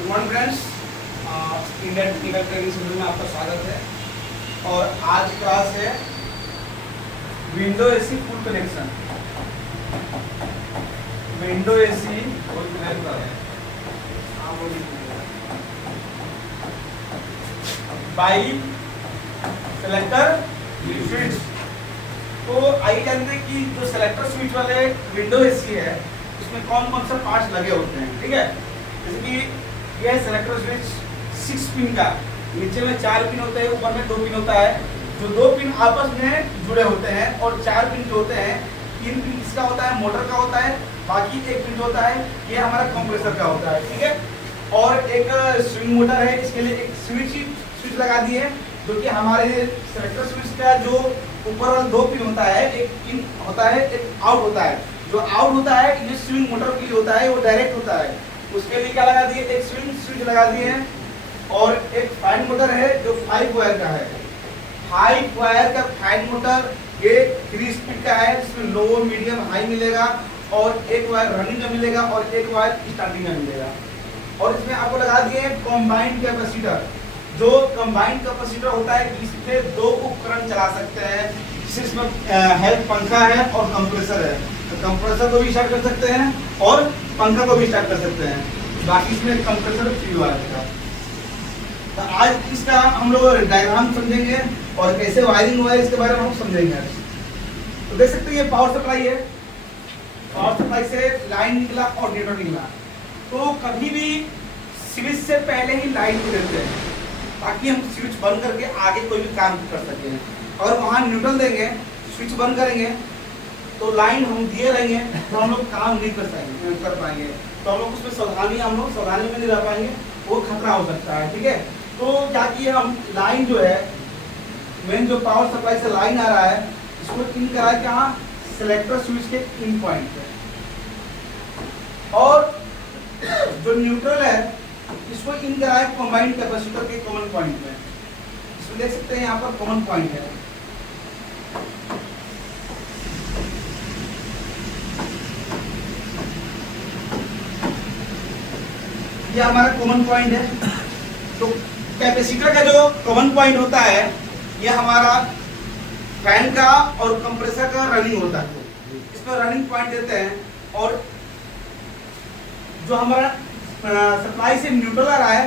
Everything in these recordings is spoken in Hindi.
Good morning friends, Indian technical training centre में आपका स्वागत है। और आज क्लास है window AC full connection. Window AC full connection by selector switch. तो आइए जानते हैं कि जो सेलेक्टर स्विच वाले विंडो एसी है उसमें कौन कौन से पार्ट्स लगे होते हैं। ठीक है, जैसे कि यह सेलेक्टर स्विच 6 पिन का, नीचे में 4 पिन होते हैं, ऊपर में 2 पिन होता है। जो 2 पिन आपस में जुड़े होते हैं और 4 पिन जो होते हैं, 3 पिन किसका होता है, मोटर का होता है, बाकी 1 पिन जो होता है ये हमारा कंप्रेसर का होता है। ठीक है, और एक स्विंग मोटर है, इसके लिए एक स्विच लगा दी है, जो कि हमारे सेलेक्टर स्विच का जो ऊपर वाला 2 पिन होता है, एक इन होता है, एक आउट होता है। जो आउट होता है ये स्विंग मोटर के लिए होता है, वो डायरेक्ट होता है, उसके लिए क्या लगा दिए, एक स्विंग स्विच लगा दिए हैं। और एक फैन मोटर है जो 5 वायर का है। 5 वायर का फैन मोटर ये 3 स्पीड का है, जिसमें लो मीडियम हाई मिलेगा, और एक वायर रनिंग का मिलेगा और एक वायर स्टार्टिंग का मिलेगा। और इसमें आपको लगा दिए कंबाइंड कैपेसिटर। जो कंबाइंड कैपेसिटर होता है इसमें 2 उपकरण चला सकते हैं, जिसमें हेल्थ पंखा है और कंप्रेसर है। तो कंप्रेसर को भी स्टार्ट कर सकते हैं और पंखा को भी स्टार्ट कर सकते हैं। बाकी इसमें कंप्रेसर फ्री वाला है। तो आज इसका हम लोग डायग्राम समझेंगे और कैसे वायरिंग हुआ है इसके बारे में हम समझेंगे। तो देख सकते हैं ये पावर सप्लाई है, पावर सप्लाई से लाइन निकला और नेटवर्क निकला। तो कभी भी स्विच से पहले ही लाइन को देते हैं ताकि हम स्विच बंद करके आगे कोई भी काम कर सकें। और वहाँ न्यूट्रल देंगे, स्विच बंद करेंगे तो लाइन हम दिए रहेंगे तो हम लोग काम नहीं कर पाएंगे। तो हम लोग उसमें सावधानी में नहीं रह पाएंगे, वो खतरा हो सकता है। ठीक है, तो क्या किए हम, लाइन जो है मेन जो पावर सप्लाई से लाइन आ रहा है इसको इन करा है कहाँ, सेलेक्टर स्विच के इन पॉइंट पे। और जो न्यूट्रल है इसको इन करा है कंबाइंड कैपेसिटर के कॉमन पॉइंट में। इसमें देख सकते हैं यहाँ पर कॉमन पॉइंट है। ये हमारा कॉमन पॉइंट है। तो कैपेसिटर का जो कॉमन पॉइंट होता है ये हमारा फैन का और कंप्रेसर का रनिंग होता है, इसमें रनिंग पॉइंट देते हैं। और जो हमारा सप्लाई से न्यूट्रल आ रहा है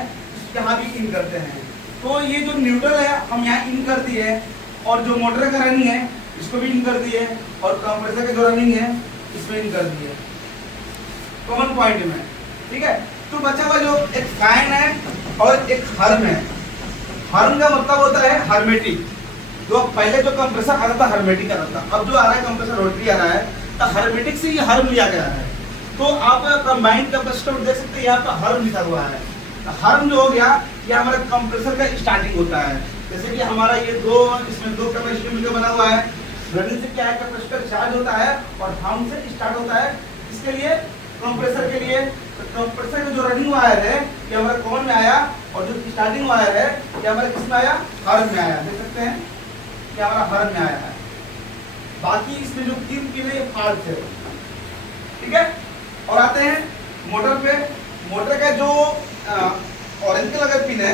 यहाँ भी इन करते हैं। तो ये जो न्यूट्रल है हम यहाँ इन कर दिए, और जो मोटर का रनिंग है इसको भी इन कर दिए, और कंप्रेसर का जो रनिंग है इसमें इन कर दिए कॉमन पॉइंट में। ठीक है, तो बचा हुआ जो एक फैन है और एक हर्म है। हर्म का मतलब होता है हर्मेटिक। जो पहले जो कंप्रेसर आता था हर्मेटिक आता था, अब जो आ रहा है कंप्रेसर रोटरी आ रहा है, तो हर्मेटिक से ये हर्म लिया गया है। तो आप कंबाइंड कैपेसिटर देख सकते हैं यहाँ पर हर्म लिखा हुआ है। हर्म जो हो गया ये हमारे कंप्रेसर का स्टार्टिंग होता है। जैसे कि हमारा ये इसमें दो कैपेसिटर मिलकर बना हुआ है। रनिंग से क्या है, कैपेसिटर चार्ज होता है और हर्म से स्टार्ट होता है। इसके लिए कंप्रेसर के लिए कंप्रेसर का जो रनिंग वायर है ये हमारा कॉमन में आया, और जो स्टार्टिंग वायर है ये हमारा किस में आया, हर्म में आया। देख सकते हैं कि हमारा हर्म में आया है। बाकी इसमें जो 3 पिन है ये फाल्ट है। ठीक है, और आते हैं मोटर पे। मोटर का जो ऑरेंज कलर पिन है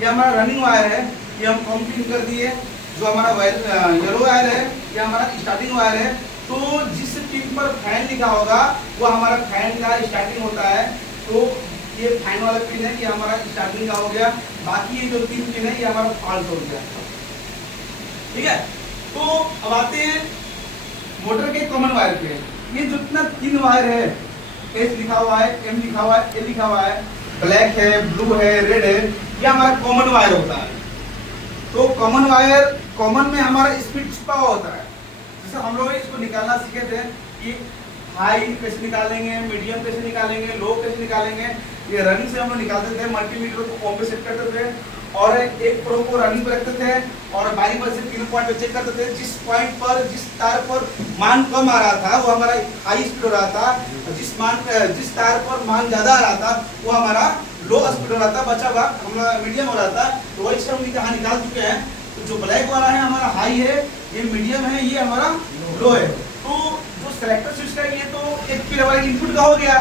ये हमारा रनिंग वायर है, ये हम कम पिन कर दिए। जो हमारा येलो वायर है ये हमारा स्टार्टिंग वायर है। तो जिस पिन पर फैन लिखा होगा वो हमारा फैन का स्टार्टिंग होता है। तो ये फैन वाला पिन है, ये हमारा स्टार्टिंग का हो गया। बाकी ये जो 3 पिन है ये हमारा फॉल्ट हो गया। ठीक है, तो अब आते हैं मोटर के कॉमन वायर पे। ये जितना 3 वायर है, एच लिखा हुआ है, एम लिखा हुआ है, ए लिखा हुआ है, ब्लैक है, ब्लू है, रेड है, ये हमारा कॉमन वायर होता है। तो कॉमन वायर, कॉमन में हमारा स्पीड छिपा हुआ होता है। जैसे हम लोग इसको निकालना सीखे थे कि हाई कैसे निकालेंगे, मीडियम कैसे निकालेंगे, लो कैसे निकालेंगे। ये रनिंग से हम लोग निकालते थे, मल्टीमीटर को ओम पे सेट करते थे और एक प्रो को रनिंग पे रखते थे और बारी पर से 3 पॉइंट पे चेक करते थे। जिस पॉइंट पर, जिस तार पर मान कम आ रहा था वो हमारा हाई स्पीड हो रहा था, जिस तार पर मान ज्यादा आ रहा था वो हमारा लो स्पीड हो रहा था, बचा हुआ हमारा मीडियम हो रहा था। तो वही से हम यहाँ निकाल चुके हैं। तो जो ब्लैक वाला है हमारा हाई है, ये मीडियम है, ये हमारा लो है। तो जो सेलेक्टर स्विच का ये तो एक फिर हमारा इनपुट का हो गया,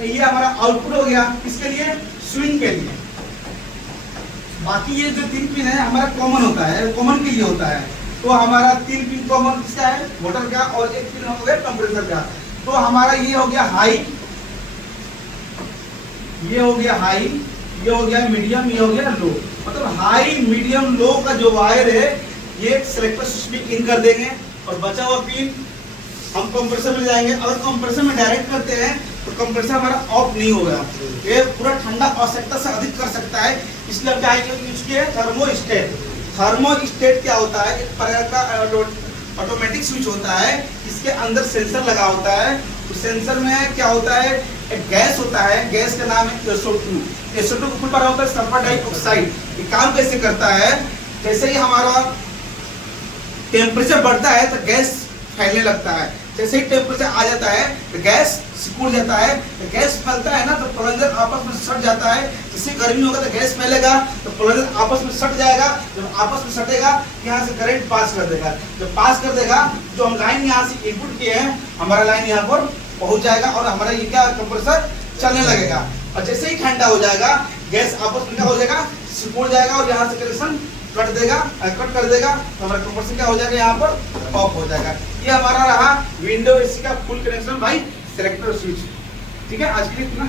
तो ये हमारा आउटपुट हो गया, किसके लिए? स्विंग के लिए। बाकी ये जो 3 पिन है हमारा कॉमन होता है, कॉमन के लिए होता है। तो हमारा 3 पिन कॉमन किसका है? मोटर का, और 1 पिन हो गया कंप्रेसर का। तो हमारा ये हो गया हाई, ये हो गया हाई, ये हो गया मीडियम, ये हो गया लो। मतलब हाई मीडियम लो का जो वायर है ये सेलेक्टर स्विच में इन कर देंगे, और बचा हुआ पिन हम कंप्रेसर में जाएंगे। अगर कंप्रेसर में डायरेक्ट करते हैं तो कंप्रेसर हमारा ऑफ नहीं होगा, ये पूरा ठंडा आवश्यकता से अधिक कर सकता है। इसलिए हम क्या यूज किए? थर्मोस्टेट। थर्मोस्टेट क्या होता है? एक प्रकार का ऑटोमेटिक स्विच होता है, इसके अंदर सेंसर लगा होता है। तो सेंसर में क्या होता है? एक गैस होता है, गैस का नाम है SO2। SO2 का फुल फॉर्म होता है सल्फर डाइऑक्साइड। ये काम कैसे करता है? जैसे ही हमारा टेम्परेचर बढ़ता है तो गैस फैलने लगता है, जैसे ही टेम्परेचर आ जाता है तो गैस सिकुड़ जाता है। तो गैस फैलता है ना तो प्लंजर आपस में सट जाता है। जैसे गर्मी होगा तो गैस फैलेगा तो प्लंजर आपस में सट जाएगा। जब आपस में सटेगा यहाँ से करंट पास कर देगा। जब पास कर देगा जो हम लाइन यहाँ से इनपुट किए हैं हमारा लाइन यहाँ पर पहुंच जाएगा, और हमारा ये क्या कंप्रेसर चलने लगेगा। और जैसे ही ठंडा हो जाएगा गैस आपस में क्या हो जाएगा? सिकुड़ जाएगा, और यहाँ से कनेक्शन कट देगा, कट कर देगा, तो हमारा कंप्रेसर क्या हो जाएगा? यहाँ पर ऑफ हो जाएगा। ये हमारा रहा विंडो एसी का full connection by selector switch. ठीक है, आज के लिए इतना।